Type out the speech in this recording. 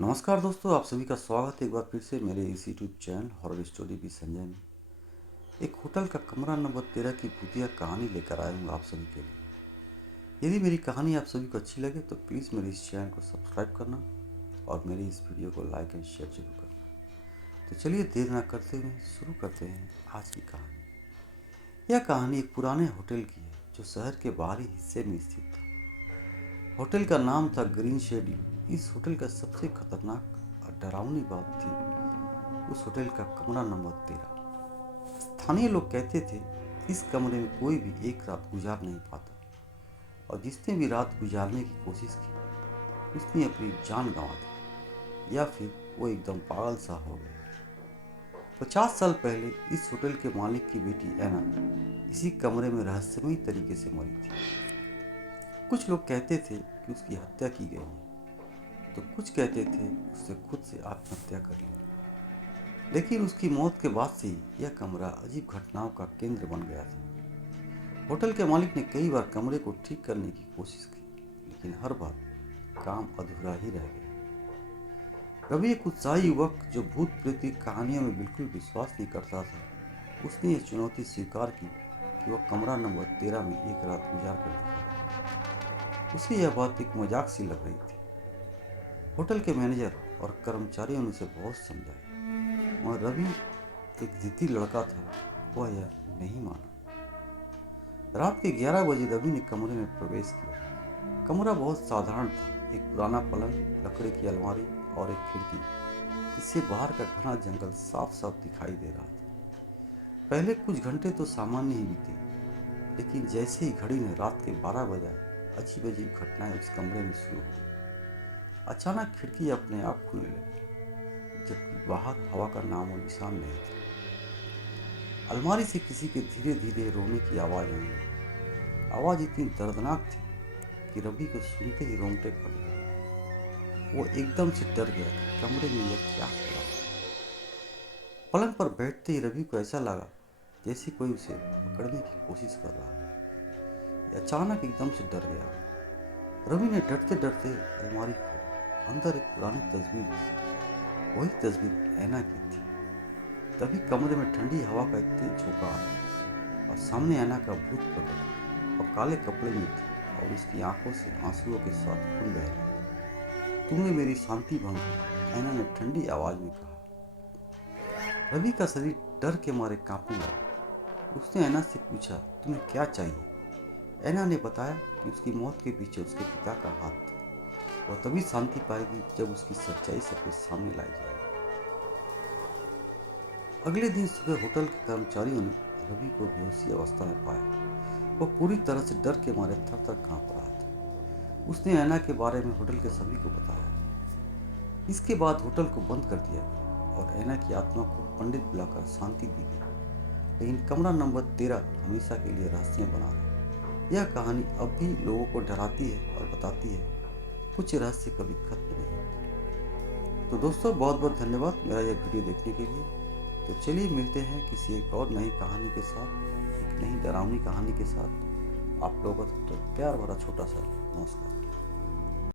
नमस्कार दोस्तों, आप सभी का स्वागत है एक बार फिर से मेरे इस यूट्यूब चैनल हॉरर स्टोरी भी संजय में। एक होटल का कमरा नंबर 13 की भूतिया कहानी लेकर आया हूँ आप सभी के लिए। यदि मेरी कहानी आप सभी को अच्छी लगे तो प्लीज़ मेरे इस चैनल को सब्सक्राइब करना और मेरी इस वीडियो को लाइक एंड शेयर जरूर करना। तो चलिए देर ना करते हुए शुरू करते हैं आज की कहानी। यह कहानी एक पुराने होटल की है जो शहर के बाहरी हिस्से में स्थित था। होटल का नाम था ग्रीन शेड्यू। इस होटल का सबसे खतरनाक और डरावनी बात थी उस होटल का कमरा नंबर 13। स्थानीय लोग कहते थे इस कमरे में कोई भी एक रात गुजार नहीं पाता और जिसने भी रात गुजारने की कोशिश की उसने अपनी जान गंवा दी या फिर वो एकदम पागल सा हो गया। 50 साल पहले इस होटल के मालिक की बेटी एना इसी कमरे में रहस्यमयी तरीके से मरी थी। कुछ लोग कहते थे कि उसकी हत्या की गई है तो कुछ कहते थे उसने खुद से आत्महत्या कर ली। लेकिन उसकी मौत के बाद से ही यह कमरा अजीब घटनाओं का केंद्र बन गया था। होटल के मालिक ने कई बार कमरे को ठीक करने की कोशिश की लेकिन हर बार काम अधूरा ही रह गया। रवि एक उत्साही युवक जो भूत प्रेत की कहानियों में बिल्कुल विश्वास नहीं करता था, उसने यह चुनौती स्वीकार की कि वह कमरा नंबर 13 में एक रात गुजार कर दिखाएगा। उसे यह बात एक मजाक सी लग रही थी। होटल के मैनेजर और कर्मचारियों ने उसे बहुत समझाया मगर रवि एक जिद्दी लड़का था, वह यह नहीं माना। रात के 11 बजे रवि ने कमरे में प्रवेश किया। कमरा बहुत साधारण था। एक पुराना पलंग, लकड़ी की अलमारी और एक खिड़की, इससे बाहर का घना जंगल साफ साफ दिखाई दे रहा था। पहले कुछ घंटे तो सामान्य ही बीते लेकिन जैसे ही घड़ी ने रात के 12 बजाए अजीब अजीब घटनाएं उस कमरे में शुरू हो गई। अचानक खिड़की अपने आप खुलने लगी जबकि बाहर हवा का नामो निशान नहीं था। अलमारी से किसी के धीरे धीरे रोने की आवाज़ आई। आवाज़ इतनी दर्दनाक थी कि रवि को सुनते ही रोंगटे खड़े हो गए। वो एकदम से डर गया कि कमरे में यह क्या हो रहा। पलंग पर बैठते ही रवि को ऐसा लगा जैसे कोई उसे पकड़ने की कोशिश कर रहा है। अचानक एकदम से डर गया। रवि ने डरते डरते अलमारी खोली। अंदर एक पुरानी तस्वीर थी। वही तस्वीर ऐना की थी। तभी कमरे में ठंडी हवा का एक तेज झोंका आया और सामने ऐना का भूत प्रकट और काले कपड़े में थी और उसकी आंखों से आंसुओं के साथ खून बह रहा था। तुमने मेरी शांति भंग की, ऐना ने ठंडी आवाज में कहा। रवि का शरीर डर के मारे कांपने लगा। उसने ऐना से पूछा, तुम्हें क्या चाहिए? ऐना ने बताया कि उसकी मौत के पीछे उसके पिता का हाथ था। वह तभी शांति पाएगी जब उसकी सच्चाई सबके सामने लाई जाएगी। अगले दिन सुबह होटल के कर्मचारियों ने रवि को बेहोशी अवस्था में पाया। वह पूरी तरह से डर के मारे थर थर कांप रहा था। उसने ऐना के बारे में होटल के सभी को बताया। इसके बाद होटल को बंद कर दिया गया और ऐना की आत्मा को पंडित बुलाकर शांति दी गई। लेकिन कमरा नंबर 13 हमेशा के लिए रहस्य बना रहा। यह कहानी अब भी लोगों को डराती है और बताती है कुछ रहस्य कभी खत्म नहीं होते। तो दोस्तों, बहुत बहुत धन्यवाद मेरा यह वीडियो देखने के लिए। तो चलिए मिलते हैं किसी एक और नई कहानी के साथ, एक नई डरावनी कहानी के साथ। आप लोगों का तो प्यार भरा छोटा सा नमस्कार।